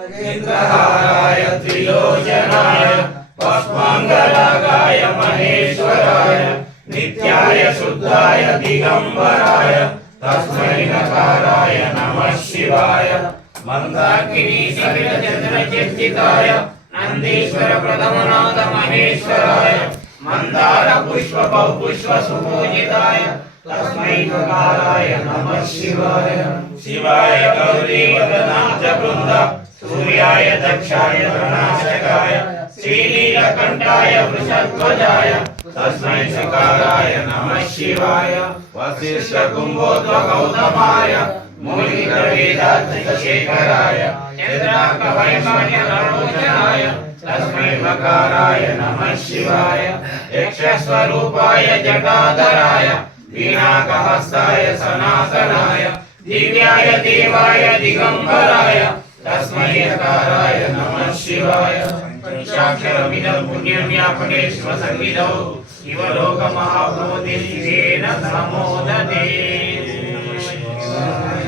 नागेन्द्रहाराय त्रिलोचनाय पुष्पांगरागाय महेश्वराय नित्याय शुद्धाय दिगंबराय तस्मै नकाराय नमः शिवाय मंदाकिनी सवितचंद्रचर्चिताय नंदीश्वर प्रथमनाथ महेश्वराय मंदार पुष्प पुष्प सुपूजिताय तस्मै नकाराय नमः शिवाय शिवाय गौरी वदनाथ वृंद सूर्याय दक्षाय गणाशकाय श्रीनीलकंठाय वृषध्वजाय तस्मै सकाराय नमः शिवाय वसिष्ठ कुंभोद्भवगौतमाय मूलिकवेदांतशेखराय चंद्राकवैमान्यलोचनाय तस्मै मकाराय नमः शिवाय यक्षस्वरूपाय जटाधराय वीणाकहस्ताय सनातनाय दिव्याय देवाय दिगंबराय तस्मै यकाराय नमः शिवाय पंचाक्षरमिदं पुण्यं व्यापने शिवसंविदौ शिवलोकमहाभूतिर्येन समोदते।